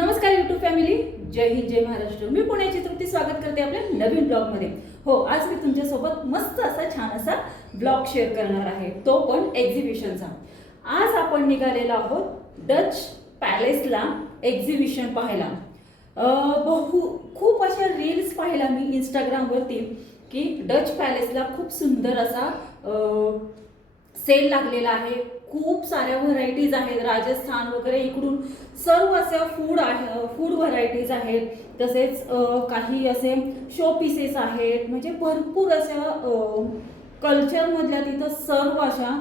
नमस्कार YouTube family जय हिंद जय महाराष्ट्र. मी पुण्याची तृप्ती स्वागत करते आपल्या नवीन ब्लॉगमध्ये. हो आज मी तुमच्यासोबत मस्त असा छान असा ब्लॉग शेअर करणार आहे. तो पण एक्झिबिशनचा आज आपण निघालेलो आहोत डच पॅलेसला एक्झिबिशन पाहायला. बहु खूप अशा रील्स पाहिला मी इंस्टाग्रामवरती की डच पॅलेसला खूप सुंदर असा सेल लागलेला आहे. खूप साऱ्या व्हरायटीज आहेत. राजस्थान वगैरे इकडून सर्व अशा फूड आहे फूड व्हरायटीज आहेत. तसेच काही असे शो पीसेस आहेत. म्हणजे भरपूर अशा कल्चरमधल्या तिथं सर्व अशा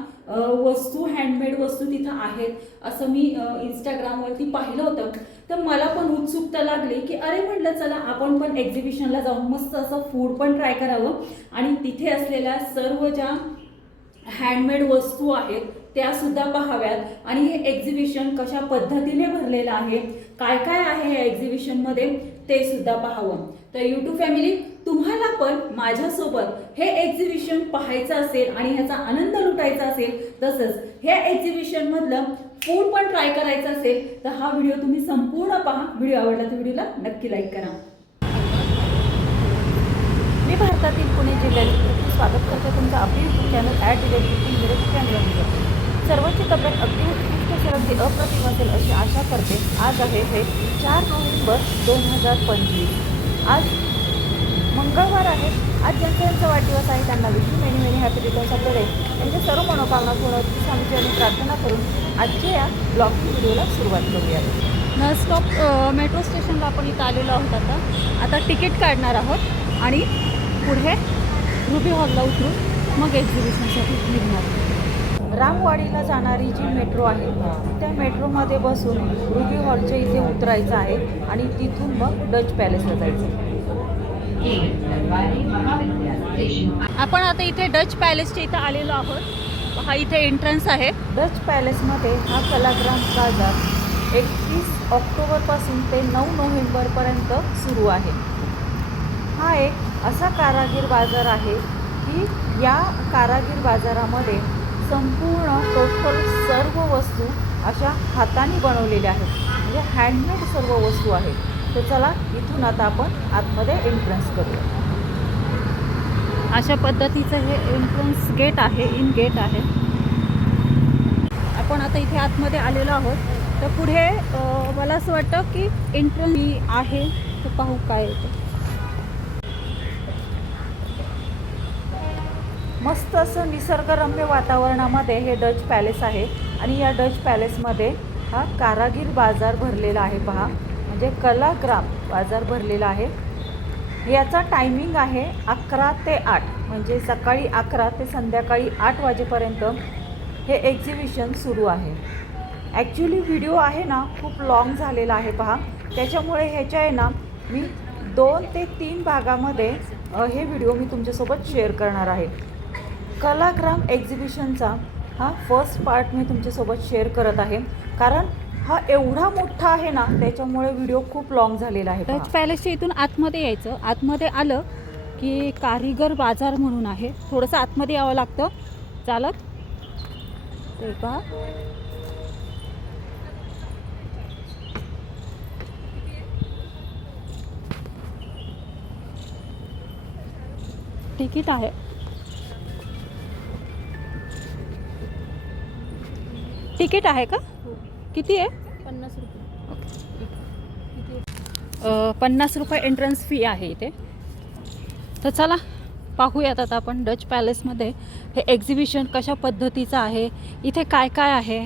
वस्तू हँडमेड वस्तू तिथं आहेत. असं मी इंस्टाग्रामवरती पाहिलं होतं. तर मला पण उत्सुकता लागली की अरे म्हटलं चला आपण पण एक्झिबिशनला जाऊन मस्त असं फूड पण ट्राय करावं. आणि तिथे असलेल्या सर्व ज्या हँडमेड वस्तू आहेत त्या सुद्धा पाहाव्यात. आणि हे एक्झिबिशन कशा पद्धतीने भरलेलं आहे काय काय आहे या एक्झिबिशनमध्ये ते सुद्धा पाहावं. तर यूट्यूब फॅमिली तुम्हाला पण माझ्यासोबत हे एक्झिबिशन पाहायचं असेल आणि ह्याचा आनंद लुटायचा असेल तसंच हे एक्झिबिशनमधलं फूड पण ट्राय करायचं असेल तर हा व्हिडिओ तुम्ही संपूर्ण पहा. व्हिडिओ आवडला तर व्हिडिओला नक्की लाईक करा. मी भारतातील पुणे जिल्ह्यातील स्वागत करते. तुमचं आपली चॅनल ॲड डिलेक्ट्रिकल मिरज चॅनलमध्ये सर्वांची तब्येत अगदी उत्कृष्ट असेल अगदी अप्रतिम असेल अशी आशा करते. आज आहे हे चार नोव्हेंबर दोन हजार पंचवीस. आज मंगळवार आहे. आज ज्यांचा यांचा वाढदिवस आहे. त्यांना wish you many many happy returns त्यांच्या सर्व मनोकामना पूर्ण होतील. सांगते आणि प्रार्थना करून आजच्या या ब्लॉगिंग व्हिडिओला सुरुवात करूया. स्टॉप मेट्रो स्टेशनला आपण इथं आलेलो आहोत आता. आता तिकीट काढणार आहोत आणि पुढे रुबी हॉलला उतरून मग एक्झिबिशनसाठी निघणार. रामवाडीला जाणारी जी मेट्रो आहे त्या मेट्रोमध्ये बसून रुबी हॉलच्या इथे उतरायचं आहे आणि तिथून मग डच पॅलेसला जायचं आपण आता इथे डच पॅलेसच्या इथं आलेलो आहोत. हा इथे एंट्रन्स आहे. डच पॅलेसमध्ये हा कलाग्राम बाजार एकवीस ऑक्टोबरपासून ते नऊ नोव्हेंबरपर्यंत सुरू आहे. हा एक असा कारागीर बाजार आहे की या कारागीर बाजारामध्ये संपूर्ण टोटल सर्व वस्तू अशा हाताने बनवलेल्या आहेत. म्हणजे हँडमेड सर्व वस्तू आहेत. तर चला इथून आता आपण आतमध्ये एंट्रन्स करूया. अशा पद्धतीचं हे एंट्रन्स गेट आहे इन गेट आहे. आपण आता इथे आतमध्ये आलेलो आहोत. तर पुढे मला असं वाटतं की एंट्रन्स आहे. तर पाहू काय येतं. मस्त असं निसर्गरम्य वातावरणामध्ये हे डच पॅलेस आहे. आणि या डच पॅलेसमध्ये हा कारागीर बाजार भरलेला आहे पहा. म्हणजे कलाग्राम बाजार भरलेला आहे. याचा टायमिंग आहे अकरा ते आठ. म्हणजे सकाळी अकरा ते संध्याकाळी आठ वाजेपर्यंत हे एक्झिबिशन सुरू आहे. ॲक्च्युली व्हिडिओ आहे ना खूप लाँग झालेला आहे पहा. त्याच्यामुळे ह्याच्या आहे ना मी दोन ते तीन भागामध्ये हे व्हिडिओ मी तुमच्यासोबत शेअर करणार आहे. कलाग्राम एक्झिबिशनचा हा फर्स्ट पार्ट मी तुमच्यासोबत शेअर करत आहे. कारण हा एवढा मोठा आहे ना त्याच्यामुळे व्हिडिओ खूप लाँग झालेला आहे. पहा. पॅलेसच्या इथून आतमध्ये यायचं. आतमध्ये आलं की कारीगर बाजार म्हणून आहे. थोडंसं आतमध्ये यावं लागतं. चालत. ते पहा. तिकीट आहे. तिकीट आहे का? किती आहे? पन्नास रुपये. पन्नास रुपये एंट्रन्स फी आहे इथे. तर चला पाहूयात आता आपण डच पॅलेसमध्ये हे एक्झिबिशन कशा पद्धतीचं आहे इथे काय काय आहे.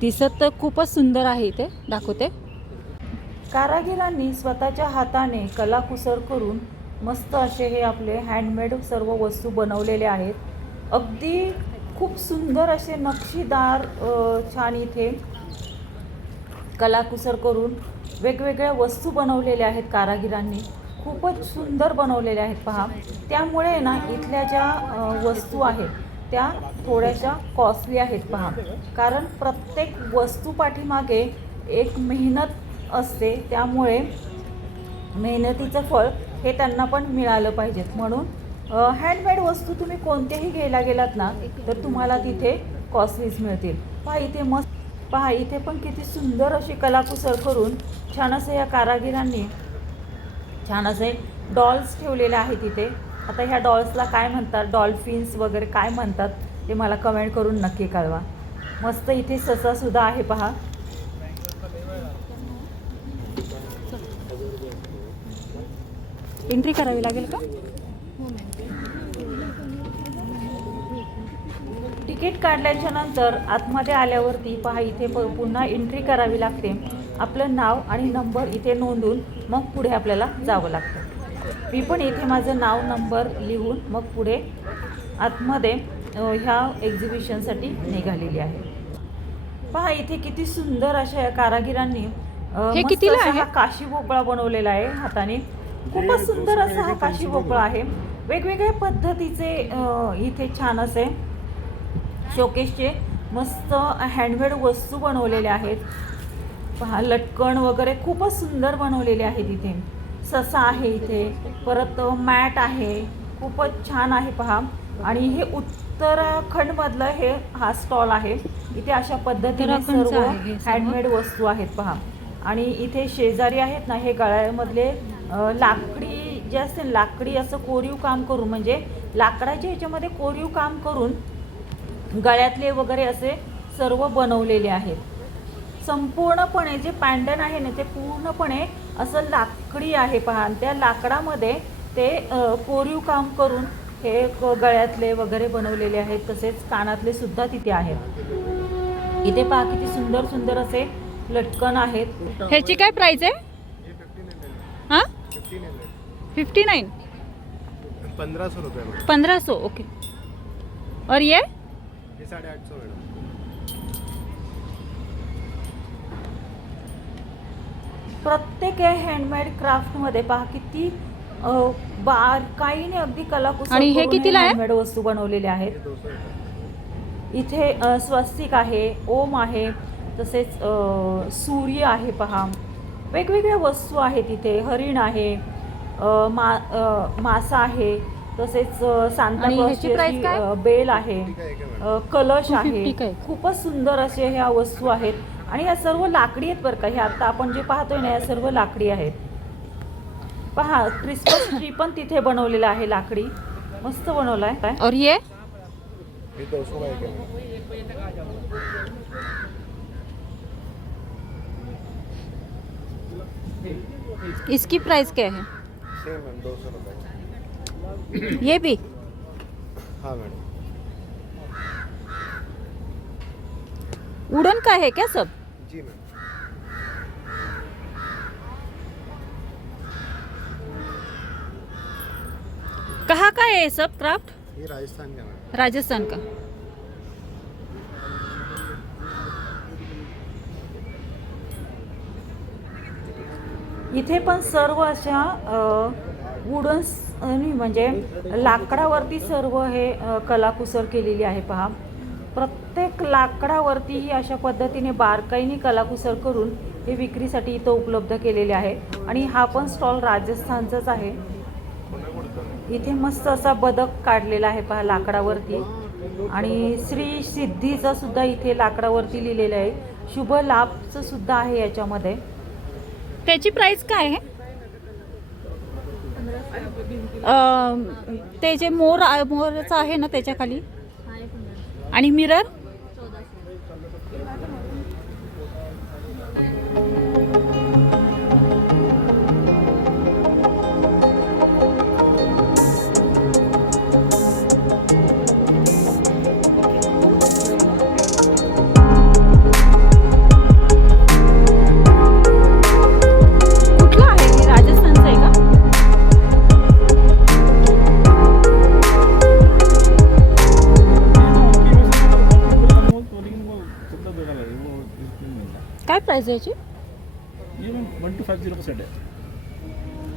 दिसत तर खूपच सुंदर आहे इथे दाखवते. कारागिरांनी स्वतःच्या हाताने कलाकुसर करून मस्त असे हे आपले हँडमेड सर्व वस्तू बनवलेले आहेत. अगदी खूप सुंदर असे नक्षीदार छान इथे कलाकुसर करून वेगवेगळ्या वस्तू बनवलेल्या आहेत कारागिरांनी. खूपच सुंदर बनवलेल्या आहेत पहा. त्यामुळे ना इथल्या ज्या वस्तू आहेत त्या थोड्याशा कॉस्टली आहेत पहा. कारण प्रत्येक वस्तू पाठीमागे एक मेहनत असते. त्यामुळे मेहनतीचं फळ हे त्यांना पण मिळालं पाहिजेत. म्हणून हँडमेड वस्तू तुम्ही कोणत्याही घ्यायला गेलात ना तर तुम्हाला तिथे कॉस्टलीज मिळतील. पहा इथे मस्त पहा इथे पण किती सुंदर अशी कलाकुसर करून छान असं या कारागिरांनी छान असे डॉल्स ठेवलेले आहेत इथे. आता ह्या डॉल्सला काय म्हणतात? डॉल्फिन्स वगैरे काय म्हणतात? ते मला कमेंट करून नक्की कळवा. मस्त इथे ससासुद्धा आहे पहा. एंट्री करावी लागेल का? तिकीट काढल्याच्या नंतर आतमध्ये आल्यावरती पहा इथे प पुन्हा एंट्री करावी लागते. आपलं नाव आणि नंबर इथे नोंदवून मग पुढे आपल्याला जावं लागतं. मी पण इथे माझं नाव नंबर लिहून मग पुढे आतमध्ये ह्या एक्झिबिशनसाठी निघालेली आहे. पहा इथे किती सुंदर अशा या कारागिरांनी हे कितीला आहे? हा काशी भोपळा बनवलेला आहे हाताने. खूपच सुंदर असा हा काशी भोपळा आहे. वेगवेगळ्या पद्धतीचे इथे छान असे शोकेसचे मस्त हँडमेड वस्तू बनवलेल्या आहेत. पहा लटकण वगैरे खूपच सुंदर बनवलेले आहेत इथे ससा आहे इथे. परत मॅट आहे. खूपच छान आहे पहा. आणि हे उत्तराखंडमधलं हे हा स्टॉल आहे. इथे अशा पद्धतीने सर्व. हँडमेड वस्तू आहेत पहा. आणि इथे शेजारी आहेत ना हे गळ्यामधले लाकडी जे असते लाकडी असं कोरीव काम करून म्हणजे लाकडाच्या ह्याच्यामध्ये कोरीव काम करून गळ्यातले वगैरे असे सर्व बनवलेले आहेत. संपूर्णपणे जे पॅन्डन आहे ना ते पूर्णपणे असं लाकडी आहे पहा. आणि त्या लाकडामध्ये ते कोरीव काम करून हे गळ्यातले वगैरे बनवलेले आहेत. तसेच कानातले सुद्धा तिथे आहेत. इथे पहा किती सुंदर सुंदर असे लटकन आहेत. ह्याची काय प्राइस आहे? हां? फिफ्टी नाइन पंद्रह सौ रुपये ओके और ये? ये साढ़े आठ सौ मैडम प्रत्येक हँडमेड क्राफ्टमध्ये पहा किती बारकाईने अगदी कलाकुसर आणि हे कितीला आहे? हँडमेड वस्तू बनवलेल्या आहेत. इथे स्वस्तिक आहे ओम आहे तसेच सूर्य आहे पहा. वेगवेगळ्या वस्तू आहेत इथे हरिण आहे मा मासा आहे तसेच price अशी, बेल आहे. कलश 250 आहे? खूपच सुंदर असे ह्या वस्तू आहेत. आणि या सर्व लाकडी आहेत बरं का. ह्या आता आपण जे पाहतोय ना या सर्व लाकडी आहेत. पहा क्रिसमस ट्री पण तिथे बनवलेला आहे लाकडी. मस्त बनवलाय. काय? और ये? है इसकी प्राइस क्या है सेम मैम दो सौ रुपये ये भी। हाँ मैडम। वुडन का है क्या सब? जी मैम कहाँ का है ये सब क्राफ्ट ये राजस्थान का राजस्थान का। इथे पण सर्व अशा वुडन्स म्हणजे लाकडावरती सर्व हे कलाकुसर केलेली आहे पहा. प्रत्येक लाकडावरती ही अशा पद्धतीने बारकाईने कलाकुसर करून हे विक्रीसाठी इथं उपलब्ध केलेले आहे. आणि हा पण स्टॉल राजस्थानचाच आहे. इथे मस्त असा बदक काढलेला आहे पहा लाकडावरती. आणि श्री सिद्धीचा सुद्धा इथे लाकडावरती लिहिलेलं आहे. शुभ लाभचं सुद्धा आहे याच्यामध्ये. त्याची प्राईस काय आहे? अं, ते जे मोर मोरचं आहे ना त्याच्याखाली? आणि मिरर? प्राइस आहे याची? ये वन टू फाइव जीरो का सेट है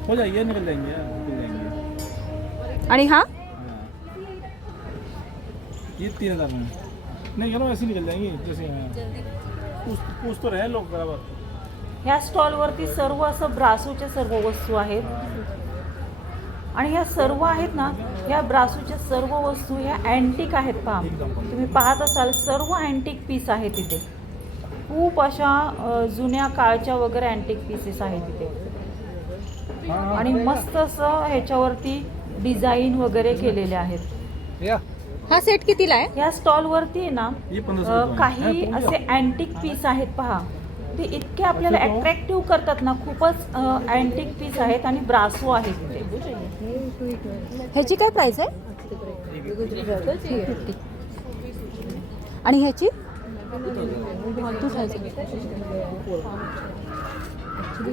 हो जाएगी निकल जाएंगे निकल जाएंगे. आणि हा? हाँ ये तीन हज़ार में. नहीं करो ऐसे निकल जाएंगी जैसे हाँ पूछ पूछ तो रहे हैं लोग बराबर। ह्या स्टॉलवरती सर्व असं ब्रासूच्या सर्व वस्तू आहेत. आणि ह्या सर्व आहेत ना ह्या ब्रासूच्या सर्व वस्तू ह्या अँटिक आहेत पहा. तुम्ही पाहत असाल सर्व अँटिक पीस आहेत तिथे खूप अशा जुन्या काळच्या वगैरे अँटिक पीसेस आहेत तिथे. आणि मस्त असं ह्याच्यावरती डिझाईन वगैरे केलेले आहेत. या. हा सेट कितीला आहे? या स्टॉलवरती आहे ना. काही असे अँटिक पीस आहेत पहा. ते इतके आपल्याला अट्रॅक्टिव्ह करतात ना खूपच अँटिक पीस आहेत आणि ब्रासो आहेत ते ह्याची काय प्राइस आहे? आणि ह्याची?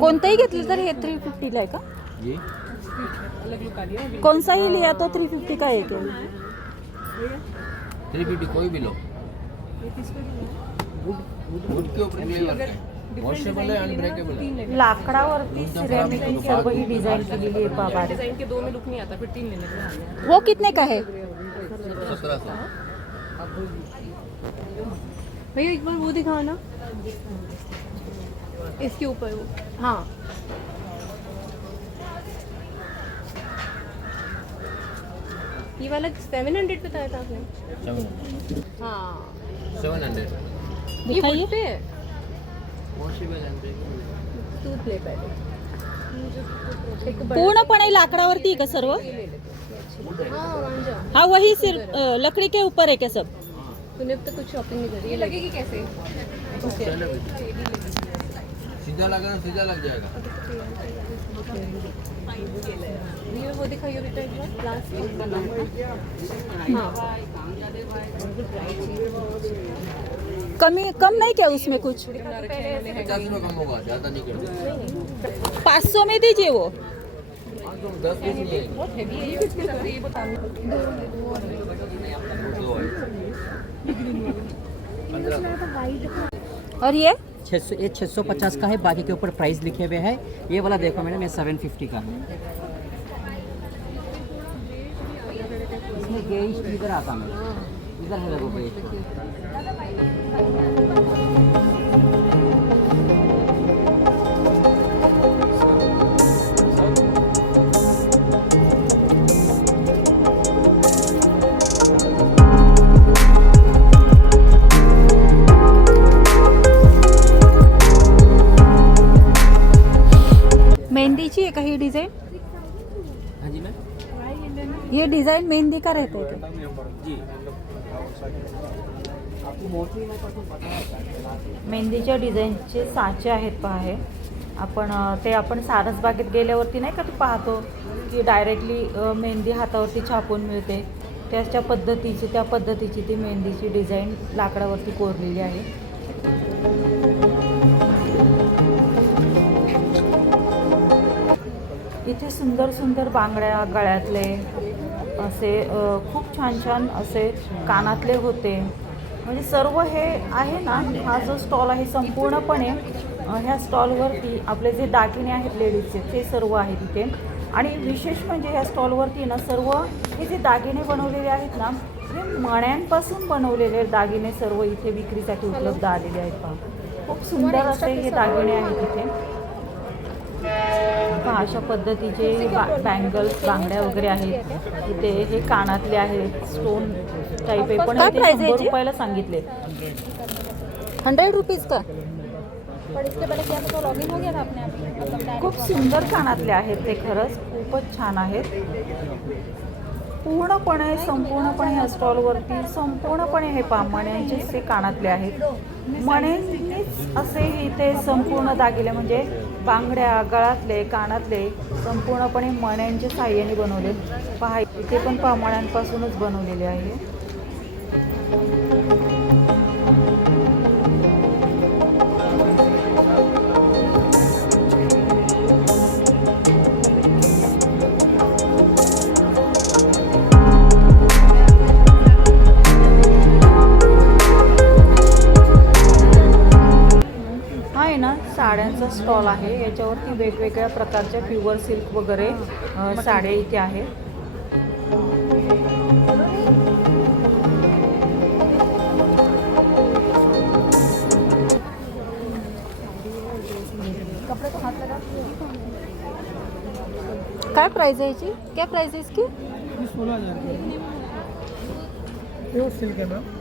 कोणतंही घेतलं तर हे थ्री फिफ्टीला आहे का? जी कोणसाही लिया तो थ्री फिफ्टी का एक थ्री फिफ्टी कोई भी लो. वुड के ऊपर फ्लेवर वॉशेबल अनब्रेकेबल लाकडावरती सिरेमिक सर्व ही डिझाईन केलेली आहे. डिजाइन के दो में लुक नहीं आता फिर तीन लेने का आता है वो कितने का है? सत्रह सौ भैया एक बार वो दिखाओ ना इसके ऊपर वो। हाँ। ये वाला सेवन हंड्रेड बताया था आपने। हाँ। सेवन हंड्रेड ये वुड पे है। पहले बड़ा पूर्णपणे लाकडावरती आहे का सर्व? हाँ हा वही सिर्फ लकड़ी के ऊपर है क्या सब? तूने अब तक कुछ शॉपिंग नहीं करी ये लगेगी कैसे? सीधा लगाना सीधा लग जाएगा। ये वो दिखाइए बेटा एक बार। प्लास्टिक हाँ। कमी कम नहीं क्या उसमें कुछ? पचास रुपये कम होगा ज़्यादा नहीं कर पाँच सौ में दीजिए वो पाँच सौ में दस पीस नहीं आएगी दो है पंद्रह और ये? छः सौ, ये छः सौ पचास का है, बाकी के ऊपर प्राइस लिखे हुए हैं। ये वाला देखो मैडम, ये सेवन फिफ्टी का है। इसमें इधर आता है। इधर है देखो गेस्ट मेहंदीची आहे का ही डिझाईन? हाँ जी मैम. ये डिझाईन मेहंदी का रहता है है मेहंदीच्या डिझाईनचे साचे आहेत पहा हे. आपण ते आपण सारसबागेत गेल्यावरती नाही का ते पाहतो की डायरेक्टली मेहंदी हातावरती छापून मिळते. त्याच्या पद्धतीची त्या पद्धतीची ती मेहंदीची डिझाईन लाकडावरती कोरलेली आहे. इथे सुंदर सुंदर बांगड्या गळ्यातले असे खूप छान छान असे कानातले होते. म्हणजे सर्व हे आहे ना हा जो स्टॉल आहे संपूर्णपणे ह्या स्टॉलवरती आपले जे दागिने आहेत लेडीजचे ते सर्व आहेत इथे. आणि विशेष म्हणजे ह्या स्टॉलवरती ना सर्व हे जे दागिने बनवलेले आहेत ना हे मण्यांपासून बनवलेले दागिने सर्व इथे विक्रीसाठी उपलब्ध आलेले आहेत पहा. खूप सुंदर असे हे दागिने आहेत इथे. अशा पद्धतीचे बा बँगल्स बांगड्या वगैरे आहेत. इथे हे कानातले आहेत स्टोन टाईप आहे. पण शंभर? रुपयाला सांगितले. हंड्रेड रुपीज का? खूप सुंदर कानातले आहेत ते खरंच. खूपच छान आहेत. पूर्णपणे संपूर्णपणे या स्टॉलवरती संपूर्णपणे हे पा मण्यांचे ते कानातले आहेत. मण्यांनीच असे इथे संपूर्ण दागिले म्हणजे बांगड्या गळातले कानातले संपूर्णपणे मण्यांच्या साह्याने बनवले पहा इथे पण पहा मण्यांपासूनच बनवलेले आहे. वेगवेगळ्या प्रकारच्या प्युअर सिल्क वगैरे साड्या इथे आहेत. काय प्राइस है इसकी क्या प्राइस है इसकी? सोलह हज़ार सिल्क है मैम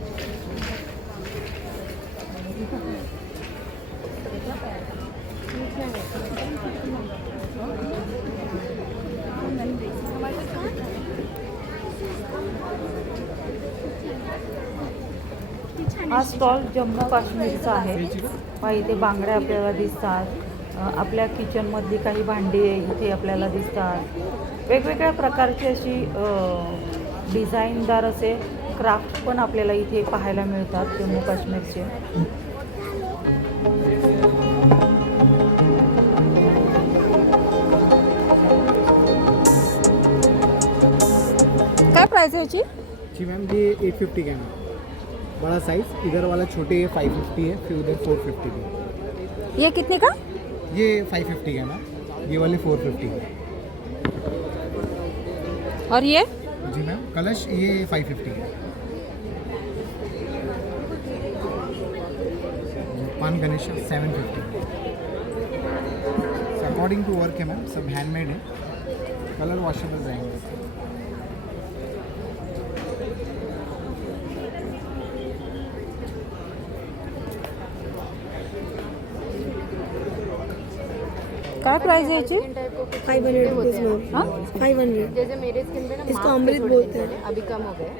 हा स्टॉल जम्मू काश्मीरचा आहे. पहा इथे बांगड्या आपल्याला दिसतात. आपल्या किचनमधली काही भांडी इथे आपल्याला दिसतात. वेगवेगळ्या प्रकारची अशी डिझाईनदार असे क्राफ्ट पण आपल्याला इथे पाहायला मिळतात जम्मू काश्मीरचे. काय प्राइस आहे याची? जी मैम ये एट फिफ्टी का मैम बड़ा साइज़ इधर वाला छोटे ये फाइव फिफ्टी है फिर उधर फोर फिफ्टी की ये कितने का? ये फाइव फिफ्टी का है मैम ये वाले फोर फिफ्टी है। और ये? जी मैम कलश ये फाइव फिफ्टी है। Paan Ganesh seven fifty according to work है मैम सब हैंडमेड है। कलर वॉशेबल रहेंगे। काय प्राइस है याची फाइव हंड्रेड रुपीज़ मैम हाँ? फाइव हंड्रेड जैसे मेरे स्किन पे ना इसको अमृत बोलते हैं। अभी कम हो गए।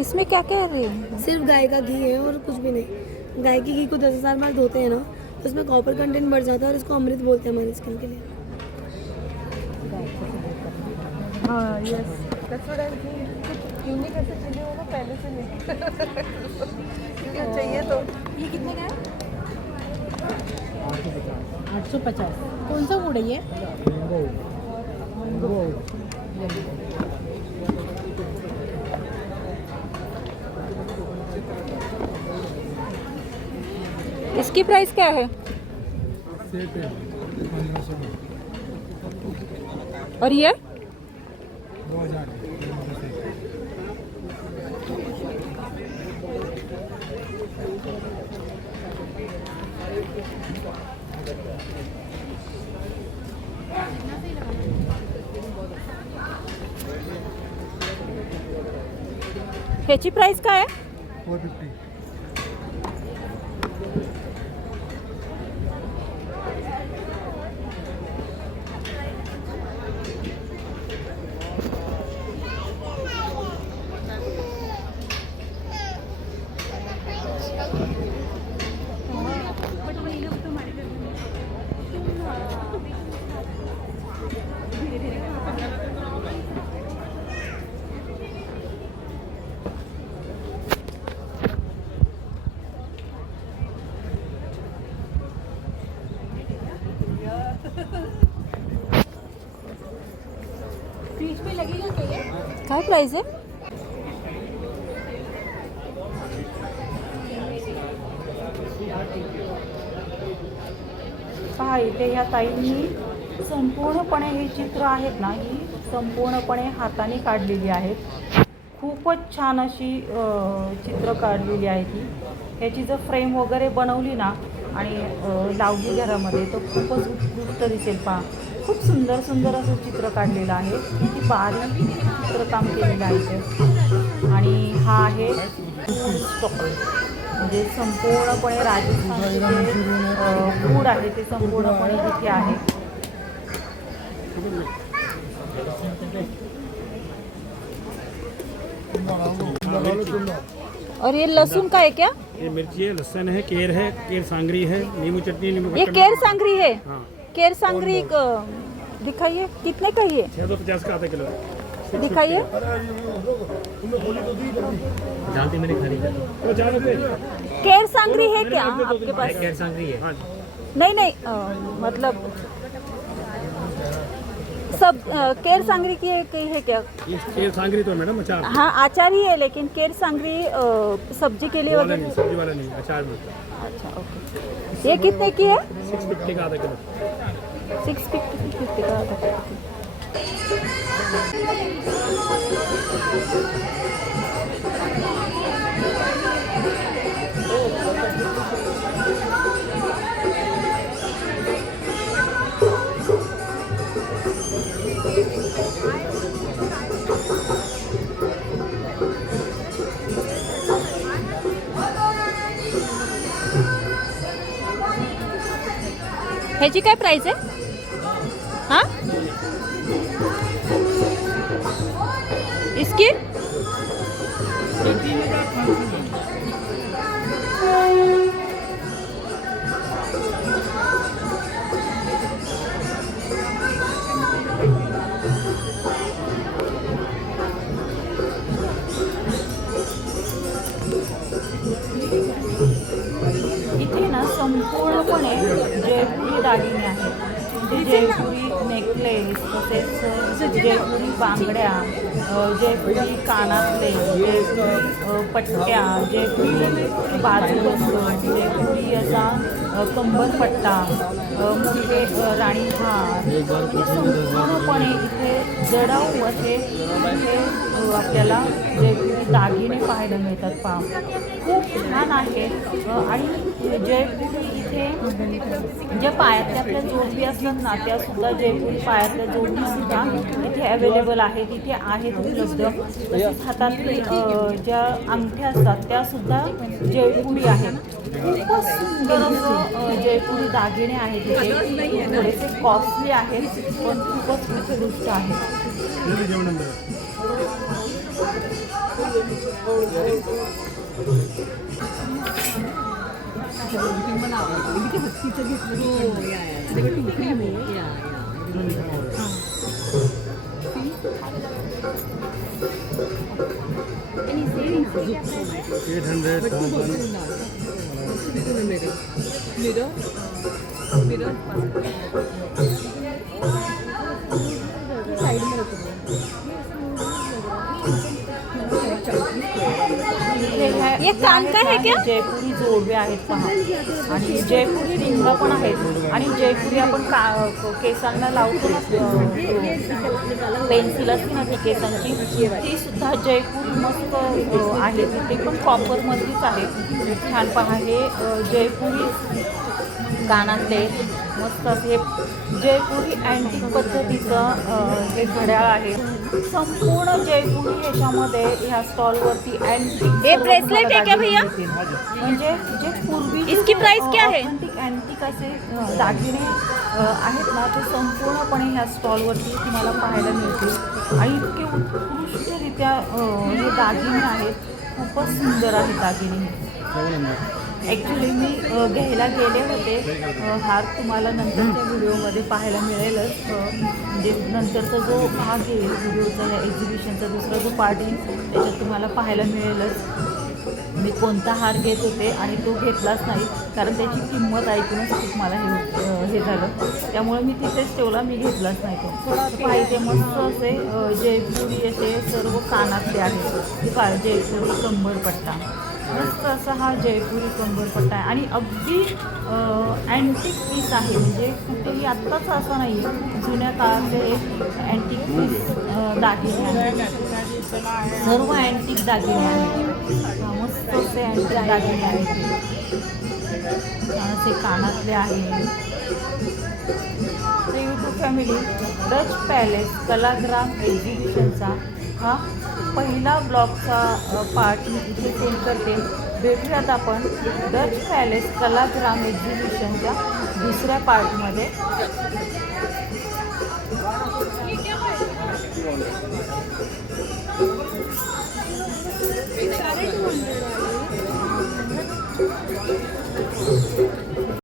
इसमें क्या क्या है? सिर्फ़ गाय का घी है और कुछ भी नहीं। गाय के घी को दस हज़ार बार धोते हैं ना तो उसमें कॉपर कंटेंट बढ़ जाता है और इसको अमृत बोलते हैं हमारी स्किन के लिए। हाँ yes that's what I am saying कुछ यूनिक ऐसे चीज़ें हो ना पहले से नहीं। चाहिए तो। ये कितने का है? आठ सौ पचास। कौन सा वुड है ये? इसकी प्राइस क्या है। और ये? ह्याची प्राइस काय आहे? फोर फिफ्टी काय प्राइस आहे पहा इथे ह्या ताईंनी. संपूर्णपणे हे चित्र आहेत ना ही संपूर्णपणे हाताने काढलेली आहेत. खूपच छान अशी चित्र काढलेली आहेत ही ह्याची जर फ्रेम वगैरे बनवली ना आणि लावगी घरामध्ये तो खूपच उत्कृष्ट दिसेल पहा. खूप सुंदर सुंदर असं चित्र काढलेलं आहे. किती बारीक चित्रकाम केलेलं आहे ते. आणि हा आहे म्हणजे संपूर्णपणे राजस्थान फूड आहे ते संपूर्णपणे इथे आहे. और ये लहसुन का है क्या? ये मिर्ची है लहसन है केर है केर सांगरी है नींबू चटनी नींबू ये केर सांगरी है? हाँ। केर सांगरी दिखाइए कितने का ये? छः सौ पचास का आधा किलो दिखाइए। जानती मैंने खरीदा केर सांगरी है क्या आपके पास? कैर सांगरी है। हाँ नहीं नहीं मतलब सब केर सांगरी की है, है क्या? केर सांगरी तो मैडम अचार हाँ अचार ही है लेकिन केर सांगरी सब्ज़ी के लिए वाला नहीं सब्ज़ी वाला नहीं अचार में अच्छा ओके। ये कितने की है? सिक्स फिफ्टी का आधा किलो। सिक्स फिफ्टी का आधा ह्याची काय प्राईस आहे? बांगड्या जे जयपुरी कानातले जे पट्ट्या जयपुरी बाजूबंद जयपुरी याचा अ, कंबरपट्टा अ, मोठे अ, राणीहार संपूर्णपणे इथे जडाऊ असे इथे आपल्याला जे दागिने पाहायला मिळतात. पा खूप छान आहे. आणि जयपुरी इथे ज्या पायातल्या आपल्या जोडवी असतात ना त्या सुद्धा जयपुरी पायातल्या जोडवी सुद्धा इथे अवेलेबल आहेत. इथे आहेत उपलब्ध. तसेच हातातले ज्या अंगठ्या असतात त्या सुद्धा जयपुरी आहेत. खूपच सुंदर असं जयपुरी दागिने आहेत इथे. थोडेसे कॉस्टली आहेत पण खूपच उत्कृष्ट आहेत. एट हंड्रेड ये काम काय आहे क्या जयपुरी जोडवे आहेत पहा. आणि जयपुरी रिंगा पण आहेत. आणि जयपुरी आपण का केसांना लावतो पेन्सिल असते ना ती केसांची. ती सुद्धा जयपुरी मस्त आहे. ते पण कॉपरमधलीच आहे छान पहा हे जयपुरी कानातले मस्त असे जयपुरी अँटिक पद्धतीचं हे घड्याळ आहे. संपूर्ण जयपुरी याच्यामध्ये ह्या स्टॉलवरती अँटिक ये bracelet है क्या भैया? म्हणजे जे पूर्वी इसकी price क्या है? अँटिक अँटिक असे दागिने आहेत ना ते संपूर्णपणे ह्या स्टॉलवरती तुम्हाला पाहायला मिळतील. आणि इतके उत्कृष्टरित्या हे दागिने आहेत. खूपच सुंदर आहेत दागिने. ॲक्च्युली मी घ्यायला गेले होते. हार तुम्हाला नंतरच्या व्हिडिओमध्ये पाहायला मिळेलच. म्हणजे नंतरचा जो भाग येईल व्हिडिओचा या एक्झिबिशनचा दुसरा जो पार्ट येईल त्याच्यात तुम्हाला पाहायला मिळेलच. मी कोणता हार घेत होते आणि तो घेतलाच नाही कारण त्याची किंमत ऐकूनच खूप मला हे हे झालं. त्यामुळे मी तिथेच ठेवला मी घेतलाच नाही तो. पाहिजे मस्त असे जयपुरी असे सर्व कानातले आहेत. पहा जयपुरी कंबरपट्टा. मस्त असा हा जयपुरी कंबरपट्टा आहे. आणि अगदी अँटिक पीस आहे. म्हणजे कुठेही आत्ताच असं नाही आहे जुन्या काळातले एक अँटिक पीस दागिने आहेत. सर्व अँटिक दागिने आहेत. मस्त असे अँटिक दागिने आहेत. ते असे कानातले आहे. YouTube family Dutch palace Kalagram एक्झिबिशनचा हा पहिला ब्लॉगचा पार्ट मी इथे सेंड करते. भेटूयात आपण डच पॅलेस कलाग्राम एक्झिबिशनच्या दुसऱ्या पार्टमध्ये